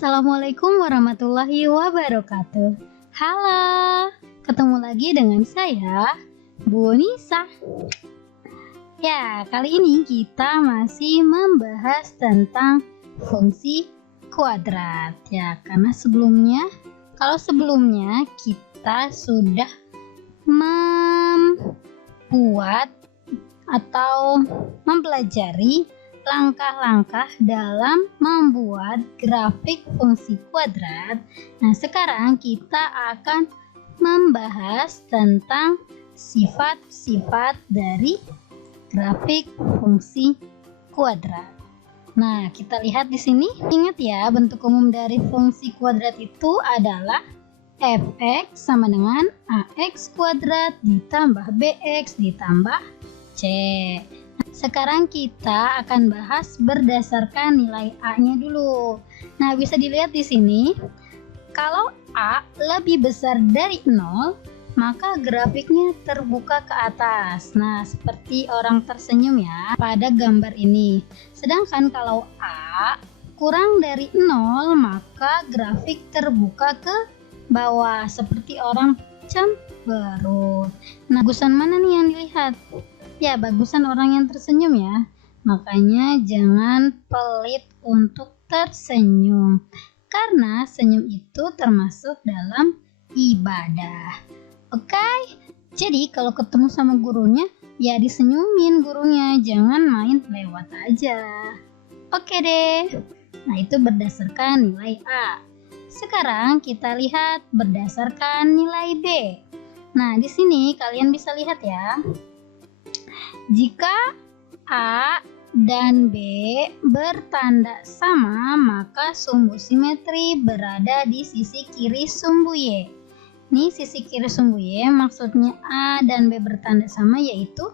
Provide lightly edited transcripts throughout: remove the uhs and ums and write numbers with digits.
Assalamualaikum warahmatullahi wabarakatuh. Halo, ketemu lagi dengan saya, Bu Nisa. Ya, kali ini kita masih membahas tentang fungsi kuadrat. Ya, karena kalau sebelumnya kita sudah membuat atau mempelajari langkah-langkah dalam membuat grafik fungsi kuadrat. Nah, sekarang kita akan membahas tentang sifat-sifat dari grafik fungsi kuadrat. Nah, kita lihat di sini. Ingat ya, bentuk umum dari fungsi kuadrat itu adalah fx sama dengan ax kuadrat ditambah bx ditambah c. Sekarang kita akan bahas berdasarkan nilai A-nya dulu. Nah, bisa dilihat di sini. Kalau A lebih besar dari 0, maka grafiknya terbuka ke atas. Nah, seperti orang tersenyum ya pada gambar ini. Sedangkan kalau A kurang dari 0, maka grafik terbuka ke bawah seperti orang cemberut. Nah, bagusan mana nih yang dilihat? Ya, bagusan orang yang tersenyum ya. Makanya jangan pelit untuk tersenyum. Karena senyum itu termasuk dalam ibadah. Oke? Jadi kalau ketemu sama gurunya, ya disenyumin gurunya. Jangan main lewat aja. Oke deh. Nah, itu berdasarkan nilai A. Sekarang kita lihat berdasarkan nilai B. Nah, di sini kalian bisa lihat ya. Jika A dan B bertanda sama, maka sumbu simetri berada di sisi kiri sumbu Y. Ini sisi kiri sumbu Y maksudnya A dan B bertanda sama yaitu,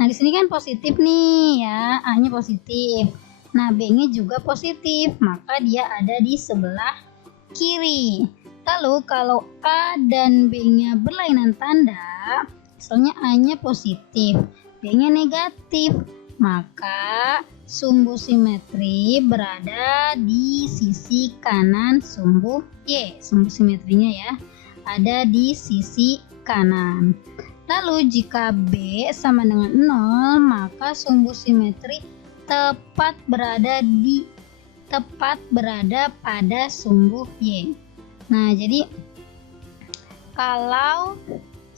nah di sini kan positif nih ya, A-nya positif. Nah, B-nya juga positif, maka dia ada di sebelah kiri. Lalu kalau A dan B-nya berlainan tanda, misalnya A-nya positif, B-nya negatif, maka sumbu simetri berada di sisi kanan sumbu Y. Sumbu simetrinya ya ada di sisi kanan. Lalu jika B sama dengan 0, maka sumbu simetri tepat berada pada sumbu Y. Nah, jadi kalau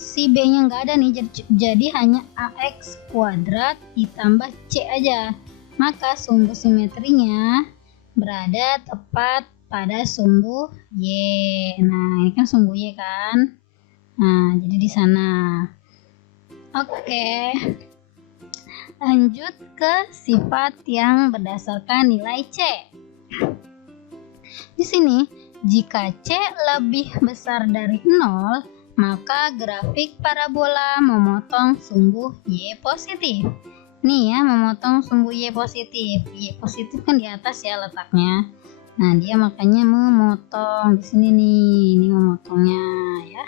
si B-nya nggak ada nih, jadi hanya AX kuadrat ditambah C aja. Maka sumbu simetrinya berada tepat pada sumbu Y. Nah, ini kan sumbu Y kan. Nah, jadi di sana. Oke. Lanjut ke sifat yang berdasarkan nilai C. Di sini, jika C lebih besar dari 0, maka grafik parabola memotong sumbu Y positif. Nih ya, memotong sumbu Y positif. Y positif kan di atas ya letaknya. Nah, dia makanya memotong di sini nih. Ini memotongnya ya.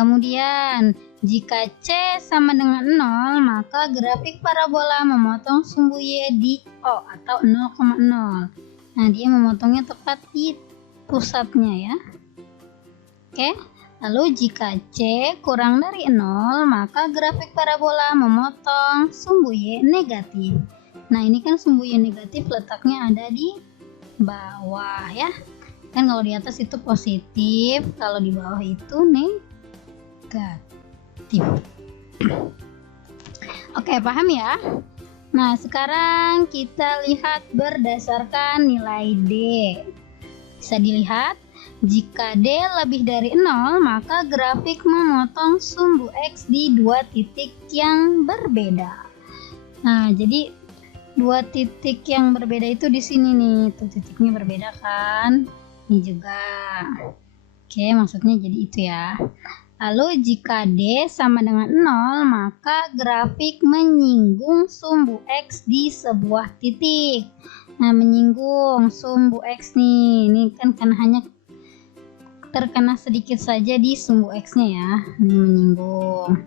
Kemudian, jika C sama dengan 0, maka grafik parabola memotong sumbu Y di O atau 0,0. Nah, dia memotongnya tepat di pusatnya ya. Oke. Lalu jika C kurang dari 0, maka grafik parabola memotong sumbu Y negatif. Nah, ini kan sumbu Y negatif letaknya ada di bawah ya. Kan kalau di atas itu positif, kalau di bawah itu negatif. Oke, paham ya? Nah, sekarang kita lihat berdasarkan nilai D. Bisa dilihat, jika D lebih dari 0, maka grafik memotong sumbu X di dua titik yang berbeda. Nah, jadi dua titik yang berbeda itu di sini nih. Tuh titiknya berbeda kan? Ini juga. Oke, maksudnya jadi itu ya. Lalu jika D sama dengan 0, maka grafik menyinggung sumbu X di sebuah titik. Nah, menyinggung sumbu X nih. Ini kan hanya terkena sedikit saja di sumbu X-nya ya. Ini menyinggung.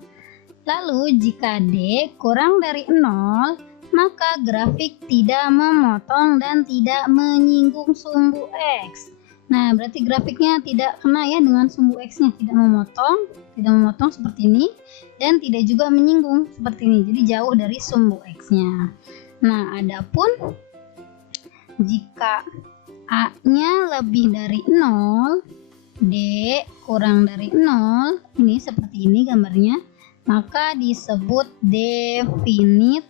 Lalu jika D kurang dari 0, maka grafik tidak memotong dan tidak menyinggung sumbu X. Nah, berarti grafiknya tidak kena ya dengan sumbu X-nya, tidak memotong seperti ini, dan tidak juga menyinggung seperti ini, jadi jauh dari sumbu X-nya. Nah, adapun jika A-nya lebih dari 0, D kurang dari 0, ini seperti ini gambarnya, maka disebut definite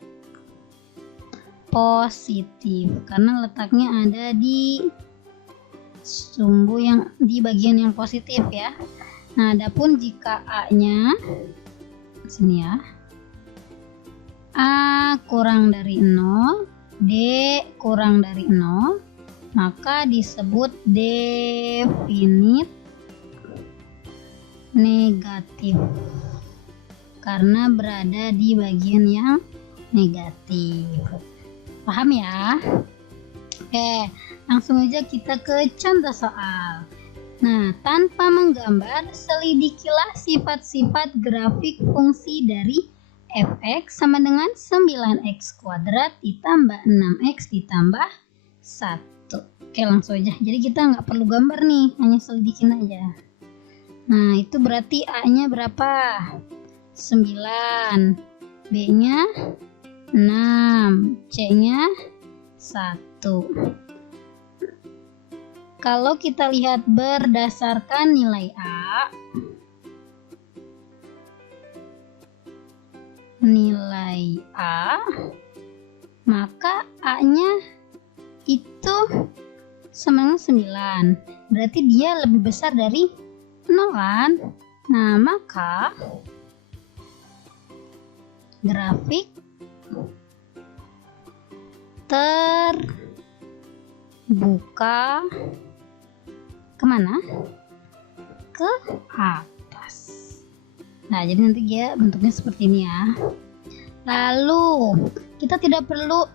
positif karena letaknya ada di sumbu yang di bagian yang positif ya. Nah, adapun jika A-nya sini ya, A kurang dari 0, D kurang dari 0, maka disebut definite negatif karena berada di bagian yang negatif. Paham ya? Oke, langsung aja kita ke contoh soal. Nah, tanpa menggambar, selidikilah sifat-sifat grafik fungsi dari f(x) sama dengan 9x kuadrat ditambah 6x ditambah 1. Oke, langsung aja. Jadi kita nggak perlu gambar nih, hanya selidikin aja. Nah, itu berarti A-nya berapa? 9, B-nya 6, C-nya 1. Kalau kita lihat berdasarkan nilai A, maka A-nya itu sama dengan 9. Berarti dia lebih besar dari 0 kan? Nah, maka grafik terbuka kemana? Ke atas. Nah, jadi nanti dia bentuknya seperti ini ya. Lalu kita tidak perlu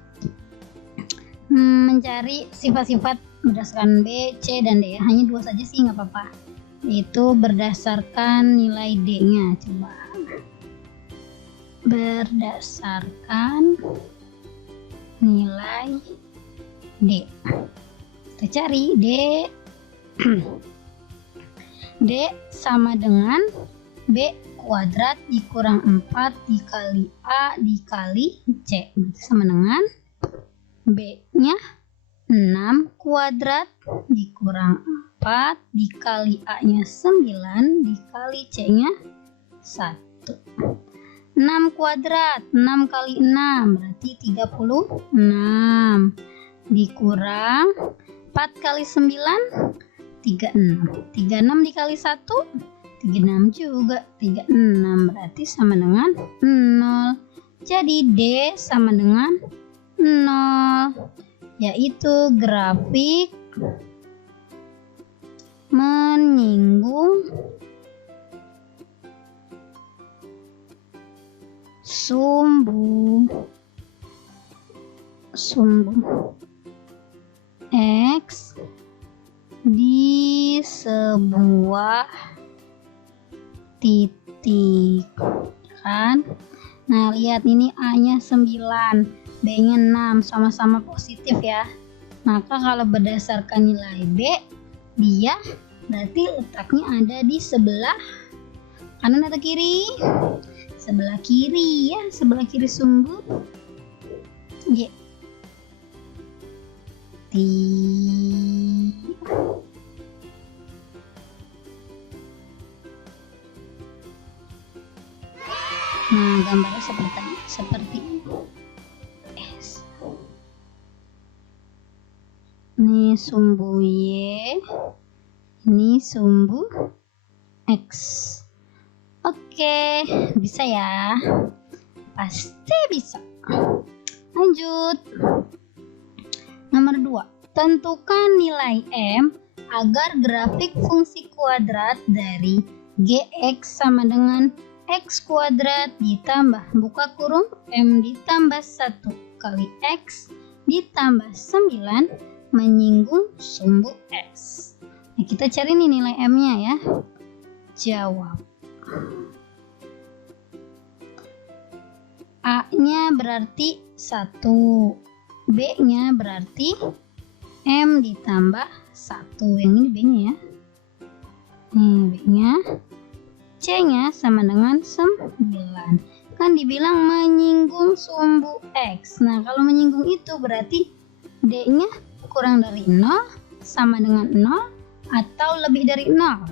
mencari sifat-sifat berdasarkan B, C, dan D. Hanya 2 saja sih, nggak apa-apa. Itu berdasarkan nilai D-nya. Coba berdasarkan nilai D. Kita cari D. D sama dengan B kuadrat dikurang 4 dikali A dikali C. Sama dengan B-nya 6 kuadrat dikurang 4 dikali A-nya 9 dikali C-nya 1. 6 kuadrat, 6 kali 6 berarti 36 dikurang 4 kali 9 36. 36 dikali 1 36 juga, 36 berarti sama dengan 0. Jadi D sama dengan 0, yaitu grafik menyinggung sumbu X di sebuah titik kan. Nah, lihat ini A-nya 9, B-nya 6, sama-sama positif ya. Maka kalau berdasarkan nilai B, dia berarti letaknya ada di sebelah kanan atau kiri? Sebelah kiri ya, sebelah kiri sumbu. Y. Nah, gambarnya seperti S. Ini sumbu Y, ini sumbu X. Oke, bisa ya? Pasti bisa. Lanjut. Nomor 2. Tentukan nilai M agar grafik fungsi kuadrat dari Gx sama dengan X kuadrat ditambah buka kurung M ditambah 1 kali X ditambah 9 menyinggung sumbu X. Nah, kita cari nih nilai M-nya ya. Jawab. A-nya berarti 1, B-nya berarti M ditambah 1. Yang ini B-nya ya. B-nya. C-nya sama dengan 9. Kan dibilang menyinggung sumbu X. Nah, kalau menyinggung itu berarti D-nya kurang dari 0, sama dengan 0, atau lebih dari 0.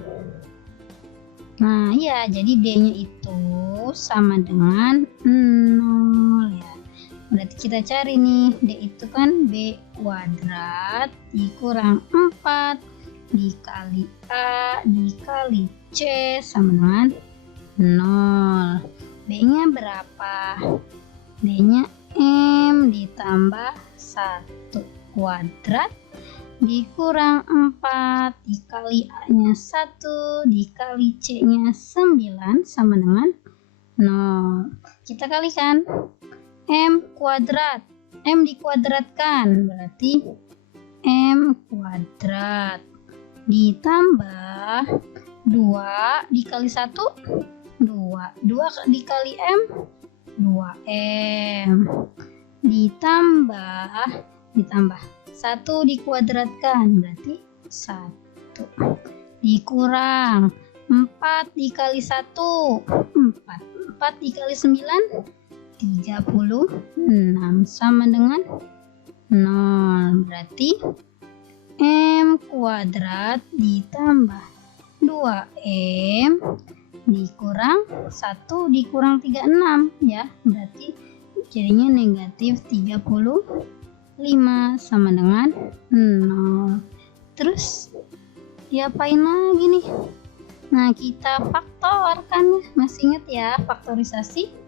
Nah, ya, jadi D-nya itu sama dengan 0 ya. Berarti kita cari nih, D itu kan B kuadrat dikurang 4 dikali A dikali C sama dengan 0. B-nya berapa? D-nya M ditambah 1 kuadrat dikurang 4 dikali A-nya 1 dikali C-nya 9 sama dengan 0. Kita kalikan. M kuadrat, M dikuadratkan berarti M kuadrat ditambah 2 dikali 1 2 dikali M 2M ditambah 1 dikuadratkan berarti 1 dikurang 4 dikali 1 4 dikali 9 36 sama dengan 0. Berarti M kuadrat ditambah 2M dikurang 1 dikurang 36 ya. Berarti jadinya negatif 35 sama dengan 0. Terus diapain lagi nih? Nah, kita faktorkan ya. Masih ingat ya faktorisasi?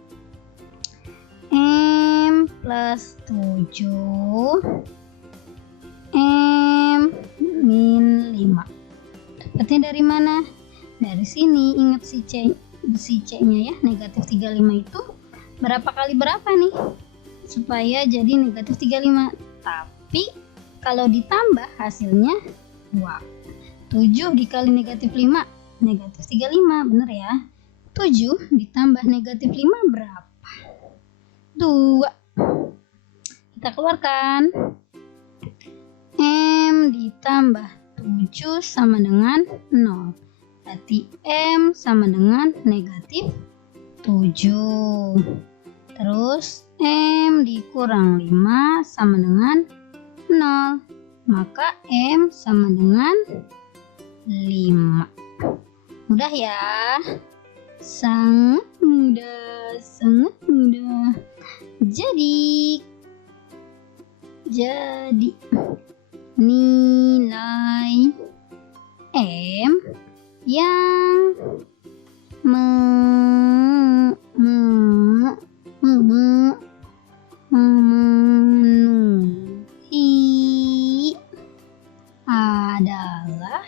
M plus 7 M min 5. Dapatnya dari mana? Dari sini. Ingat si C-nya ya, negatif 35 itu berapa kali berapa nih? Supaya jadi negatif 35. Tapi kalau ditambah hasilnya 2. 7 dikali negatif 5 negatif 35, bener ya. 7 ditambah negatif 5 berapa? 2. Kita keluarkan. M ditambah 7 sama dengan 0. Berarti M sama dengan negatif 7. Terus M dikurang 5 sama dengan 0. Maka M sama dengan 5. Mudah ya. Sangat mudah, sangat mudah. Jadi nilai M yang memenuhi adalah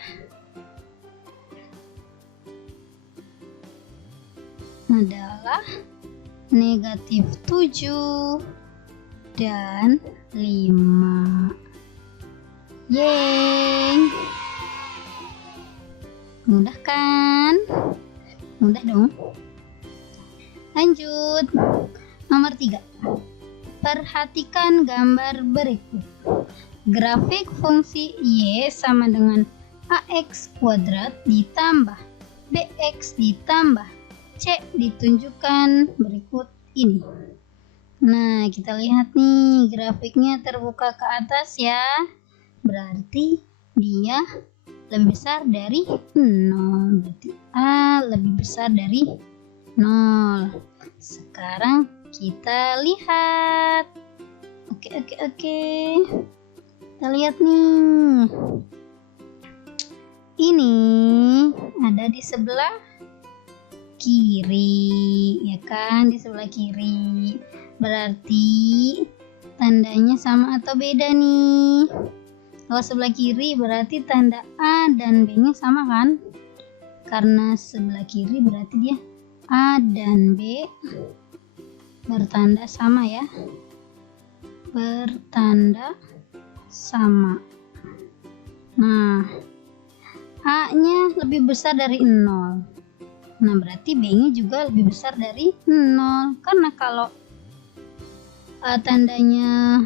negatif 7 dan 5. Yeay. Mudah kan? Mudah dong. Lanjut. Nomor 3. Perhatikan gambar berikut. Grafik fungsi Y sama dengan AX kuadrat ditambah BX ditambah C ditunjukkan berikut ini. Nah, kita lihat nih grafiknya terbuka ke atas ya. Berarti dia lebih besar dari 0. Berarti A lebih besar dari 0. Sekarang kita lihat. Oke. Kita lihat nih. Ini ada di sebelah kiri, ya kan? Di sebelah kiri. Berarti tandanya sama atau beda nih? Kalau sebelah kiri berarti tanda A dan B-nya sama kan? Karena sebelah kiri berarti dia A dan B bertanda sama ya. Bertanda sama. Nah, A-nya lebih besar dari 0. Nah, berarti B-nya juga lebih besar dari 0. Karena kalau tandanya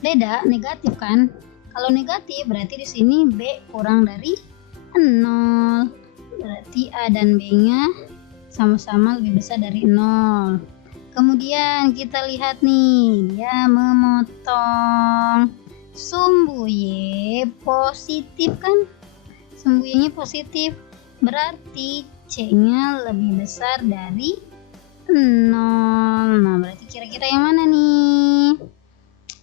beda, negatif kan? Kalau negatif berarti di sini B kurang dari 0. Berarti A dan B-nya sama-sama lebih besar dari 0. Kemudian kita lihat nih, dia memotong. Sumbu Y positif kan? Sumbu Y-nya positif. Berarti C-nya lebih besar dari 0. Nah, berarti kira-kira yang mana nih?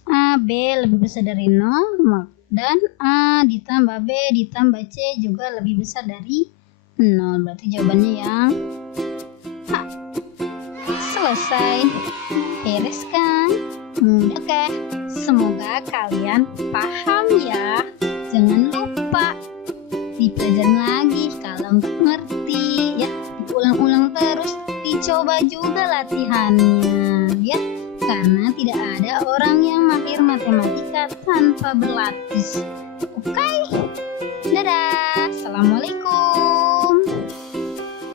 A, B lebih besar dari 0, dan A ditambah B ditambah C juga lebih besar dari 0. Berarti jawabannya yang A. Selesai. Beres kan? Mudah kan? Semoga kalian paham ya. Jangan lupa dipelajari lagi kalau nggak ngerti ya. Diulang-ulang terus, dicoba juga latihannya ya. Karena tidak ada orang yang mahir matematika tanpa berlatih. Oke?